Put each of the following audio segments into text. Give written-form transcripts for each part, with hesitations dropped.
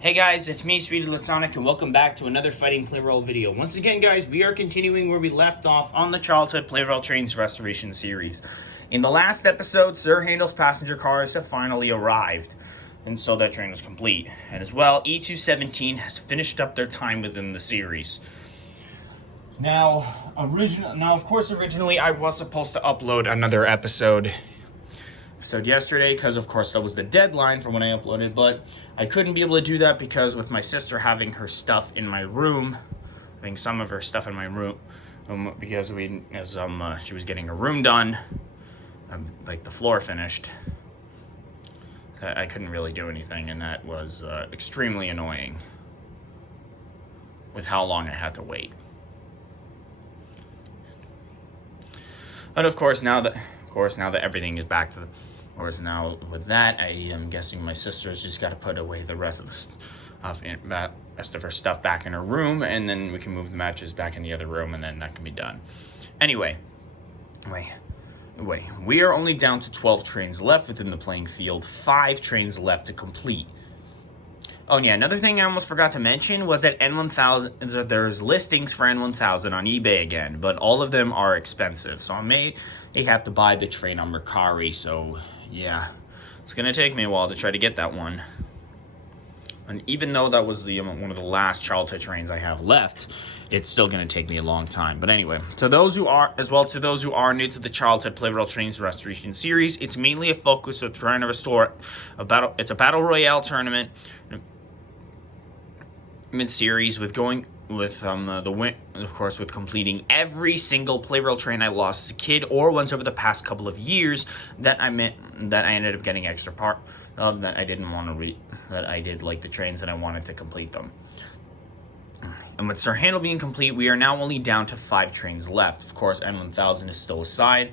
Hey guys, it's me, Speedy Lasonic, and welcome back to another Fighting Plarail video. Once again, guys, we are continuing where we left off on the Childhood Plarail Trains Restoration series. In the last episode, Sir Handel's passenger cars have finally arrived, and so that train was complete. And as well, E217 has finished up their time within the series. Now, of course, originally I was supposed to upload another episode yesterday, because of course that was the deadline for when I uploaded, but I couldn't be able to do that because with my sister having her stuff in my room, having some of her stuff in my room, because she was getting her room done, like the floor finished, I couldn't really do anything, and that was extremely annoying with how long I had to wait. But of course now that everything is back to now with that, I am guessing my sister's just got to put away the rest of her stuff back in her room, and then we can move the matches back in the other room, and then that can be done. Anyway, we are only down to 12 trains left within the playing field, 5 trains left to complete. Oh yeah, another thing I almost forgot to mention was that N1000, there's listings for N1000 on eBay again, but all of them are expensive, so I may have to buy the train on Mercari, so yeah, it's gonna take me a while to try to get that one. And even though that was one of the last childhood trains I have left, it's still gonna take me a long time. But anyway, to those who are new to the Childhood Plarail Trains Restoration series, it's mainly a focus of trying to restore it's a battle royale tournament mid-series with completing every single Plarail train I lost as a kid or ones over the past couple of years that I ended up getting extra part of that I didn't want to that I did like the trains and I wanted to complete them. And with Sir Handel being complete, we are now only down to 5 trains left. Of course, N1000 is still aside.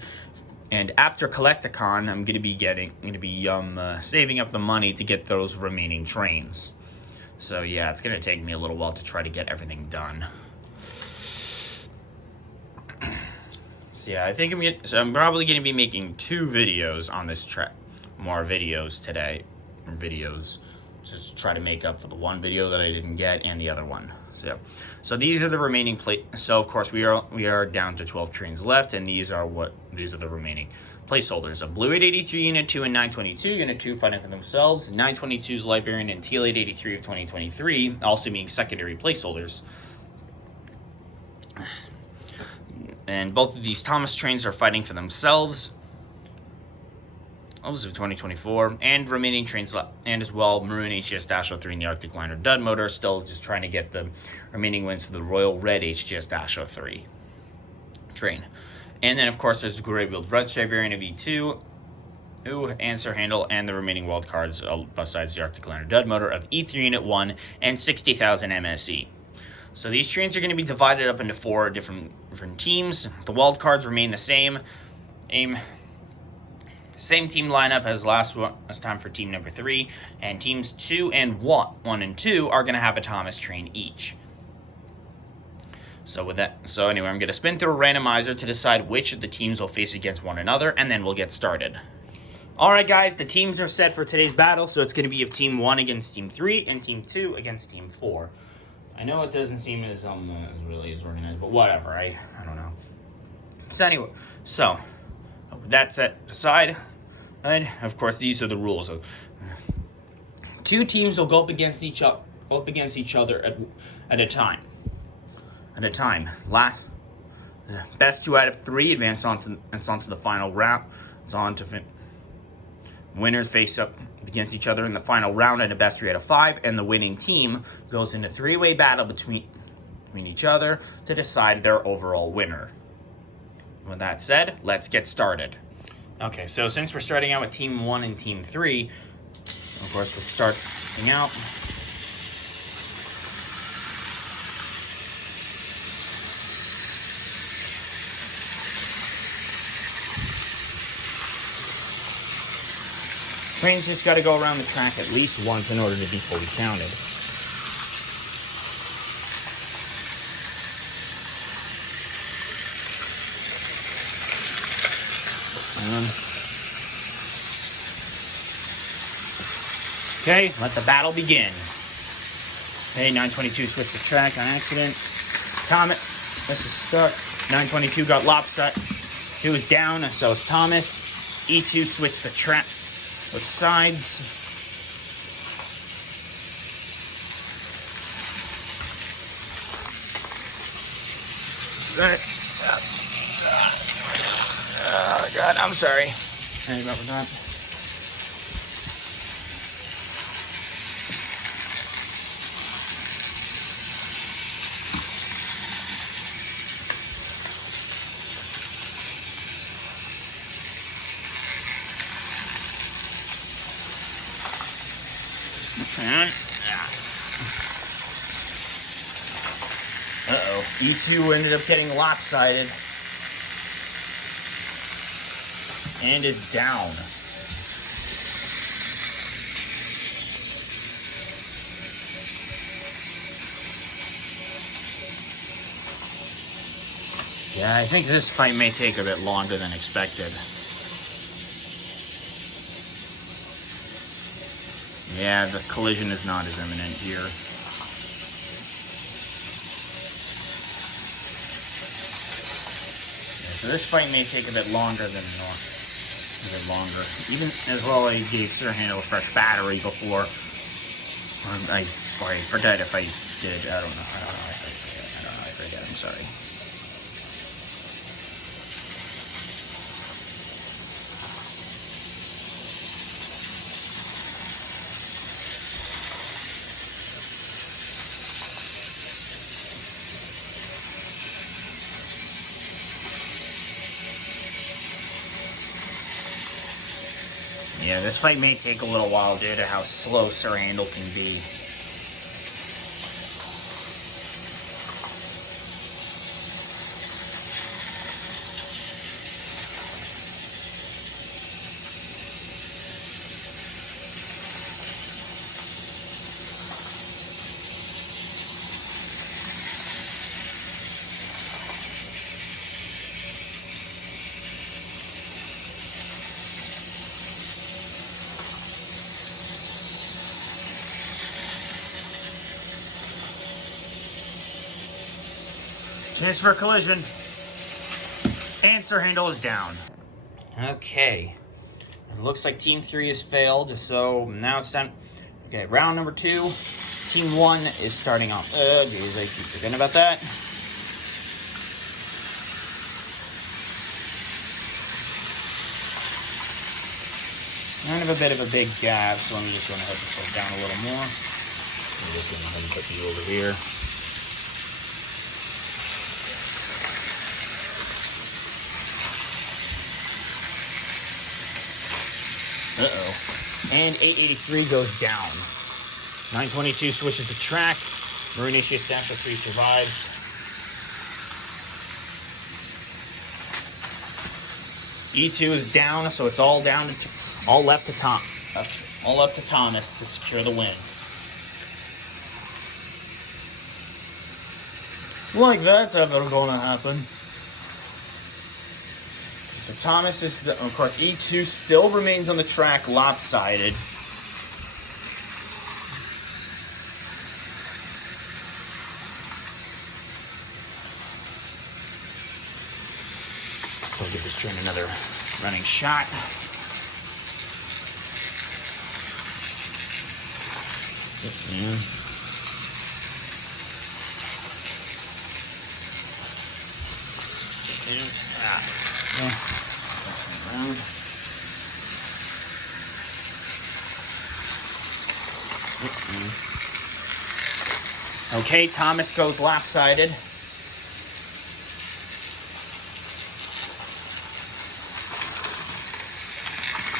And after Collecticon, I'm going to be saving up the money to get those remaining trains. So yeah, it's going to take me a little while to try to get everything done. So yeah, I'm probably going to be making 2 videos on this track. More videos today. Just try to make up for the one video that I didn't get and the other one. So these are the remaining So of course we are down to 12 trains left, and these are the remaining placeholders. A Blue 883 Unit 2 and 922 Unit 2 fighting for themselves. 922's Liberian and Teal 883 of 2023 also being secondary placeholders. And both of these Thomas trains are fighting for themselves. Those of 2024, and remaining trains left, and as well, Maroon HGS-03 and the Arctic Liner Dud Motor still just trying to get the remaining wins for the Royal Red HGS-03 train. And then, of course, there's the Gray Wheeled Red Stripe variant of E2, and Sir Handel, and the remaining wild cards besides the Arctic Liner Dud Motor of E3 Unit 1 and 60,000 MSE. So these trains are going to be divided up into 4 different teams. The wild cards remain the same. Same team lineup as last time for team number 3, and teams 1 and 2 are going to have a Thomas train each. So anyway, I'm going to spin through a randomizer to decide which of the teams will face against one another, and then we'll get started. Alright guys, the teams are set for today's battle, so it's going to be of Team 1 against Team 3, and Team 2 against Team 4. I know it doesn't seem as really as organized, but whatever, I don't know. So anyway, with that set aside, and of course these are the rules. 2 teams will go up against each other at a time. Best 2 out of 3 advance onto the final round. Winners face up against each other in the final round at a best 3 out of 5, and the winning team goes into 3-way battle between each other to decide their overall winner. With that said, let's get started. Okay, so since we're starting out with Team 1 and Team 3, of course, let's start out. Trains just got to go around the track at least once in order to be fully counted. Okay, let the battle begin. Hey, 922 switched the track on accident. Thomas is stuck. 922 got lopsided. He was down, so it's Thomas. E2 switched the track with sides. Oh, God, I'm sorry. Sorry about that. Uh-oh. E2 ended up getting lopsided. And is down. Yeah, I think this fight may take a bit longer than expected. Yeah, the collision is not as imminent here. Yeah, so this fight may take a bit longer than normal. A bit longer. Even as well, I gave Sir Handle a fresh battery before. I forget if I did. I don't know. I forget. I'm sorry. Yeah, this fight may take a little while due to how slow Sir Handle can be. Chance for a collision. And Sir Handle is down. Okay. It looks like Team 3 has failed, so now it's time. Okay, round number 2. Team 1 is starting off. Geez, I keep forgetting about that. Kind of a bit of a big gap, so let me just go ahead and slow down a little more. I'm just going to go ahead and put you over here. Uh-oh. And 883 goes down. 922 switches the track. Marinicius National 3 survives. E2 is down, so it's all down to all up to Thomas to secure the win. Like that's ever gonna happen. So Thomas is, of course, E2 still remains on the track lopsided. So I'll give this train another running shot. Okay, Thomas goes lopsided.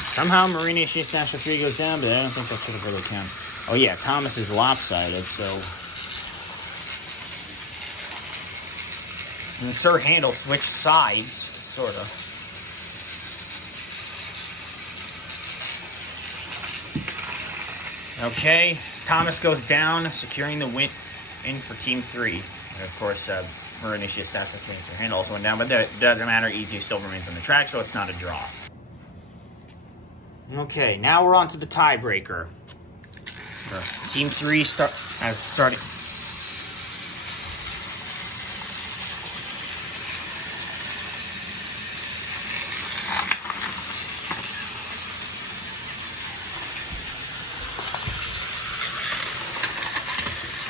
Somehow Marinicius National 3 goes down, but I don't think that should have really counted. Oh yeah, Thomas is lopsided, so... And Sir Handle switched sides, sort of. Okay, Thomas goes down, securing the win for Team 3. And of course, Marinicius National 3 and Sir Handle also went down, but it doesn't matter, E2 still remains on the track, so it's not a draw. Okay, now we're on to the tiebreaker. The Team 3 starting.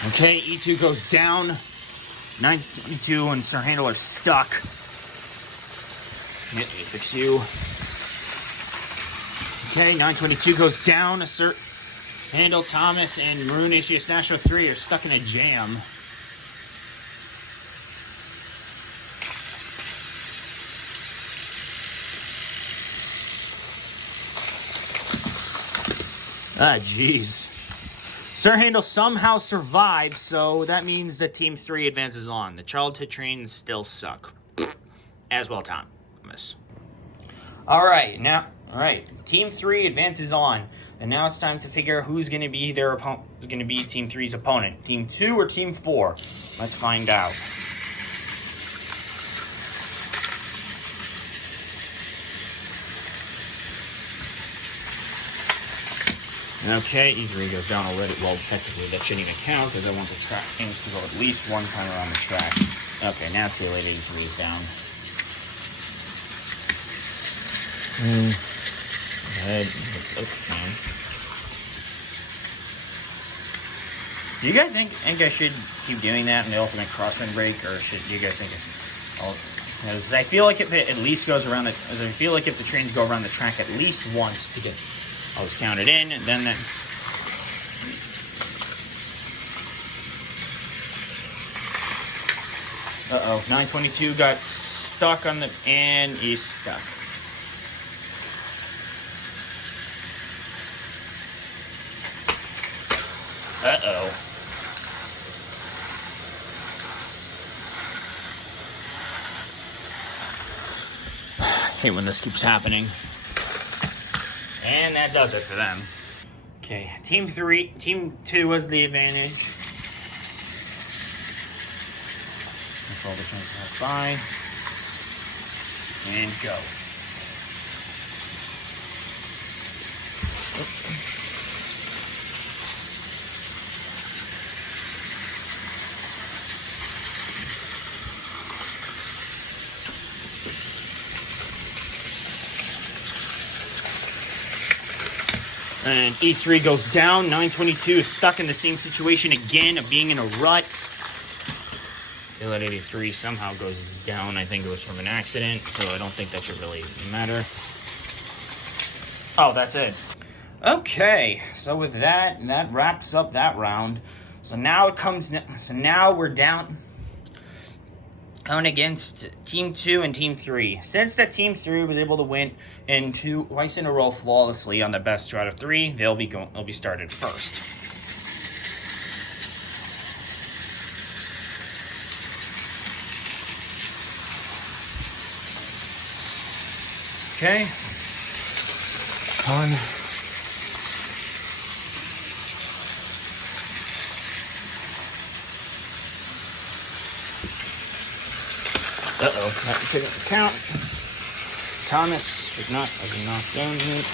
Okay, E2 goes down. 922 and Sir Handle are stuck. Yeah, fix you. Okay, 922 goes down. Sir Handle, Thomas, and Maroon HGS National 3 are stuck in a jam. Ah, jeez. Sir Handle somehow survives, so that means that Team 3 advances on. The Childhood Trains still suck. As well, Thomas. Alright, Team 3 advances on. And now it's time to figure out who's going to be their opponent. Who's going to be Team 3's opponent. Team 2 or Team 4? Let's find out. Okay, E3 goes down already. Well, technically that shouldn't even count because I want the trains to go at least one time around the track. Okay, now it's delayed. E3 is down. Okay. Do you guys think I should keep doing that in the ultimate crosswind break, or should you guys think because I feel like if it at least goes around I feel like if the trains go around the track at least once to get I was counted in, and then that. Uh-oh, 922 got stuck on the, and he's stuck. Uh-oh. I hate when this keeps happening. And that does it for them. Okay, Team 2 was the advantage. Control the trains pass by. And go. And E3 goes down. 922 is stuck in the same situation again of being in a rut. Let 83 somehow goes down. I think it was from an accident, so I don't think that should really matter. Oh, that's it. Okay, so with that wraps up that round. So now we're down against Team 2 and Team 3. Since that Team 3 was able to win twice in a row flawlessly on the best 2 out of 3, they'll be started first. Okay. On. Uh-oh, not taking into account. Thomas was not knocked down here.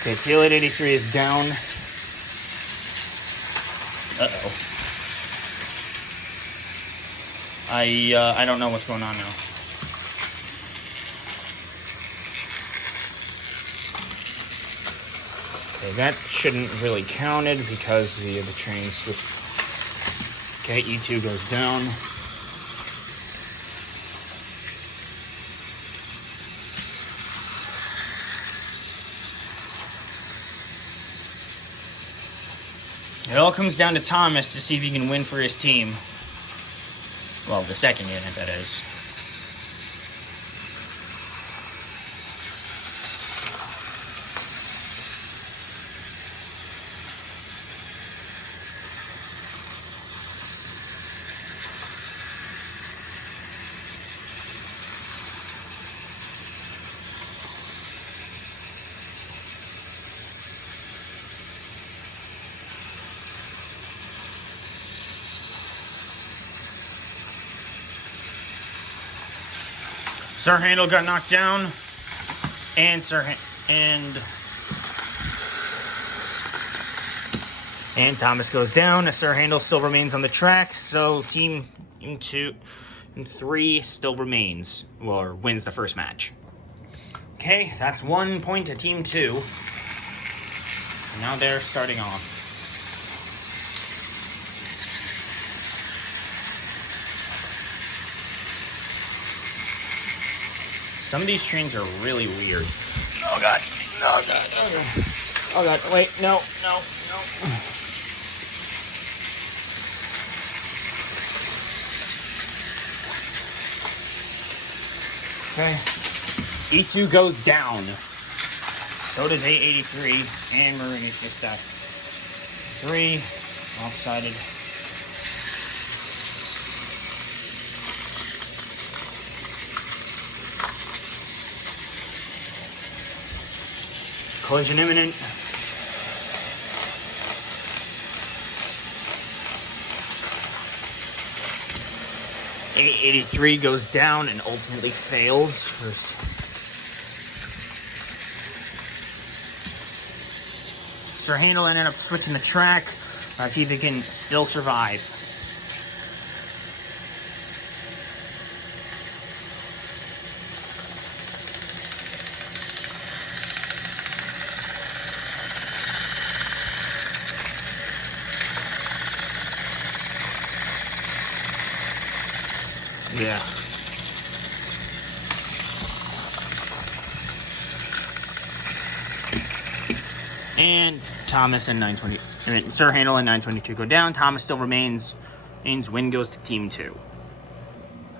Okay, TL 83 is down. Uh-oh. I don't know what's going on now. Okay, that shouldn't really counted because the train switched. Okay, E2 goes down. It all comes down to Thomas to see if he can win for his team. Well, the second unit, that is. Sir Handle got knocked down, and And Thomas goes down. Sir Handel still remains on the track, so team 2 and 3 still remains, or wins the first match. Okay, that's 1 point to team 2. Now they're starting off. Some of these trains are really weird. Oh god. Oh god. Oh god. Oh god. Wait. No. Okay. E2 goes down. So does 883. And Maroon is just 3. Lopsided. Collision imminent. .883 goes down and ultimately fails first. Sir Handel ended up switching the track. See if he can still survive. Yeah. And Thomas and 920. Sir Handel and 922 go down. Thomas still remains. Win goes to team 2.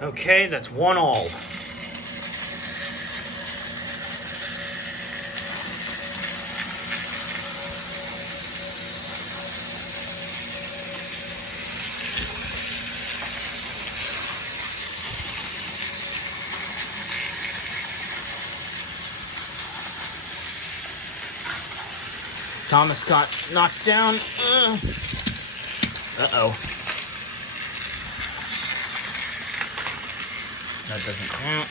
Okay, that's 1-all. Thomas got knocked down. Uh-oh. That doesn't count.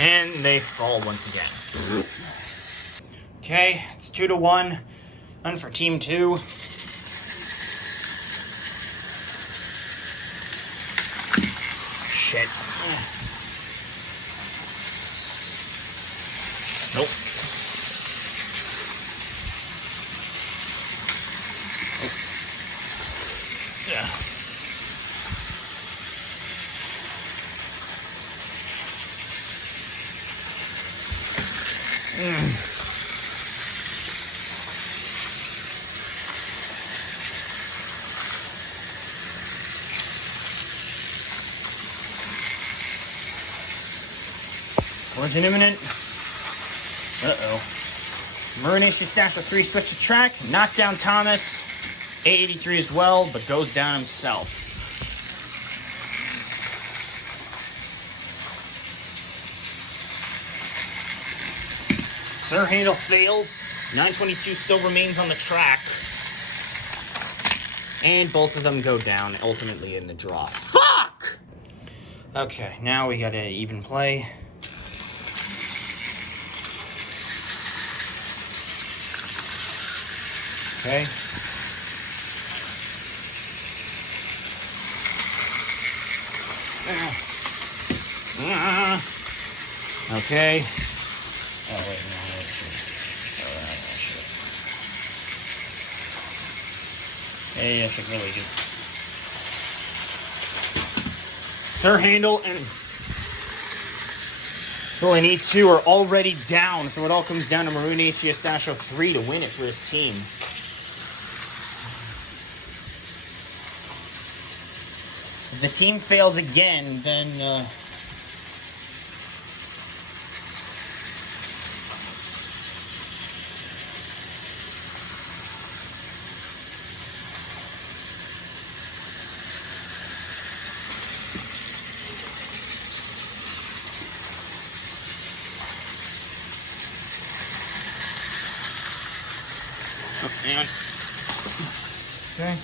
And they fall once again. Okay, it's 2-1. One for team 2. Shit. Nope. Oh. Yeah. Collision imminent. Uh-oh. Marinatius Dasher 3 switch the track, knocked down Thomas. 883 as well, but goes down himself. Sir Handel fails. 922 still remains on the track. And both of them go down, ultimately in the draw. Fuck! Okay, now we got an even play. Okay. Okay. Oh, wait, no, shit. Hey, I should really do. Sir Handel and Rolling E2 are already down, so it all comes down to Maroon HGS-03 to win it for his team. If the team fails again, then Oh, hang on. Okay.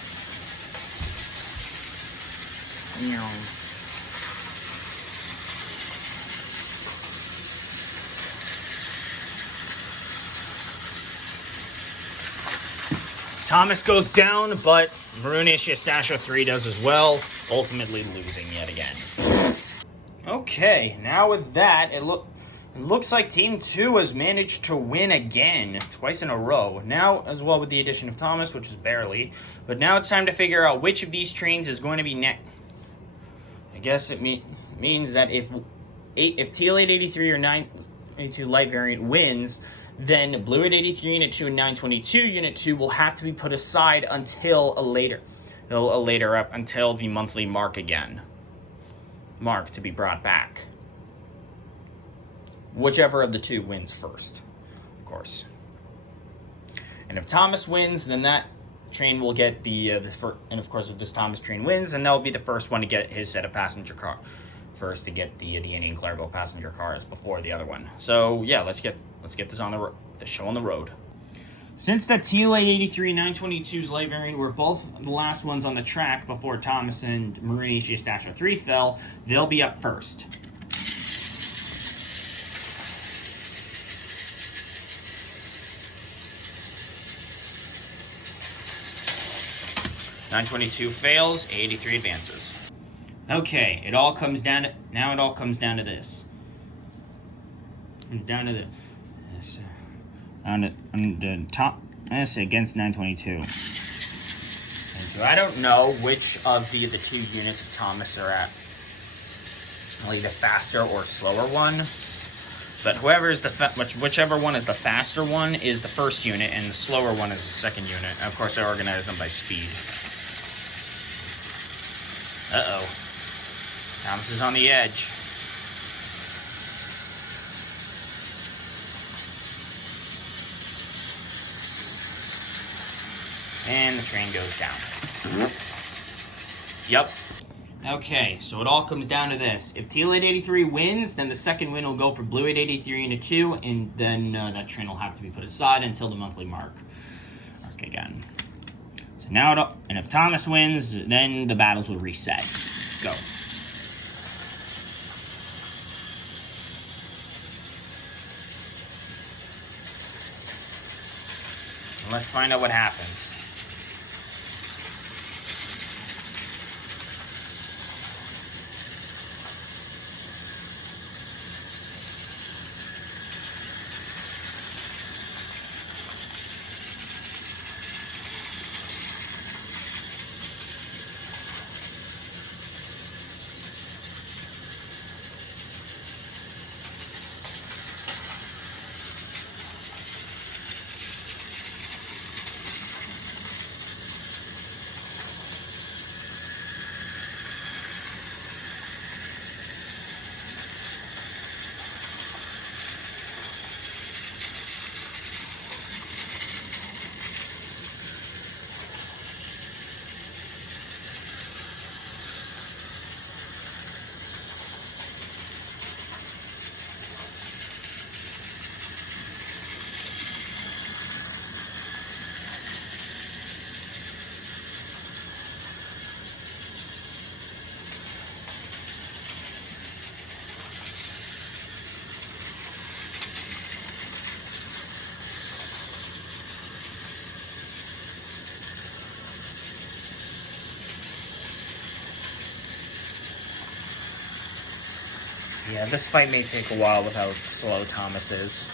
Thomas goes down, but Maroonish Pistachio 3 does as well, ultimately losing yet again. Okay, now with that, it looks like Team 2 has managed to win again, twice in a row. Now, as well with the addition of Thomas, which is barely. But now it's time to figure out which of these trains is going to be next. I guess it means that if TL883 or 982 light variant wins, then Blue 883 Unit 2 and 922 Unit 2 will have to be put aside until until the monthly mark again. Mark to be brought back. Whichever of the two wins first, of course. And if Thomas wins, then that train will get the first. And of course, if this Thomas train wins, then that'll be the first one to get his set of passenger car. First to get the Indian Clareville passenger cars before the other one. So yeah, let's get this on the show on the road. Since the TL883 922's light variant were both the last ones on the track before Thomas and Maroonish Pistachio 3 fell, they'll be up first. (922) fails, 83 advances. Okay, it all comes down to this. Down to Thomas against 922. So I don't know which of the two units of Thomas are at, like the faster or slower one. But whichever one is the faster one is the first unit, and the slower one is the second unit. And of course, I organize them by speed. Uh-oh. Thomas is on the edge. And the train goes down. Yep. Okay, so it all comes down to this. If TL883 wins, then the second win will go for Blue 883 Unit 2, and then that train will have to be put aside until the monthly mark again. So now, and if Thomas wins, then the battles will reset. Go. And let's find out what happens. Yeah, this fight may take a while with how slow Thomas is.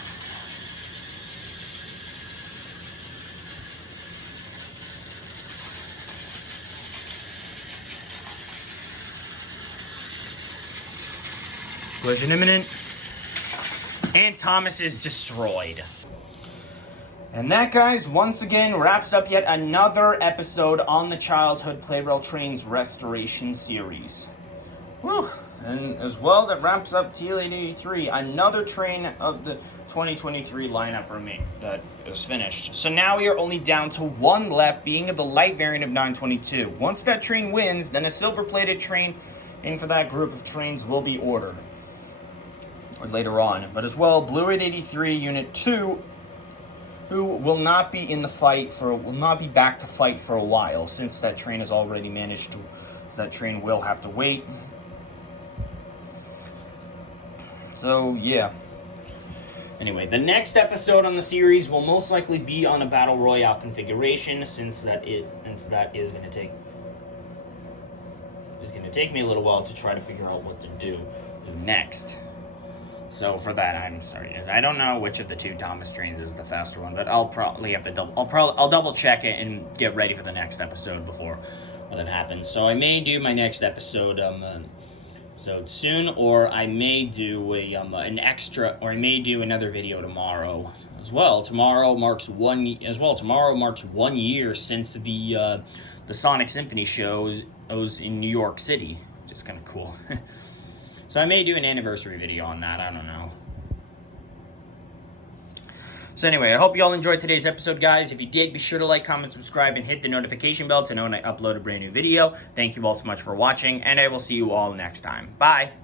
Collision imminent. And Thomas is destroyed. And that, guys, once again wraps up yet another episode on the Childhood Plarail Trains Restoration series. Whew. And as well, that wraps up TL883, another train of the 2023 lineup that is finished. So now we are only down to one left, being of the light variant of 922. Once that train wins, then a silver-plated train in for that group of trains will be ordered. Or later on. But as well, Blue 883 Unit 2 who will not be in the fight will not be back to fight for a while, since that train has already managed to. That train will have to wait. So yeah. Anyway, the next episode on the series will most likely be on a battle royale configuration, since that is going to take me a little while to try to figure out what to do next. So for that, I'm sorry, I don't know which of the two Thomas trains is the faster one, but I'll probably have to I'll double check it and get ready for the next episode before that happens. So I may do my next episode so soon, or I may do an extra, or I may do another video tomorrow as well. Tomorrow marks 1 year since the Sonic Symphony shows in New York City, which is kind of cool. So I may do an anniversary video on that, I don't know. So anyway, I hope you all enjoyed today's episode, guys. If you did, be sure to like, comment, subscribe, and hit the notification bell to know when I upload a brand new video. Thank you all so much for watching, and I will see you all next time. Bye!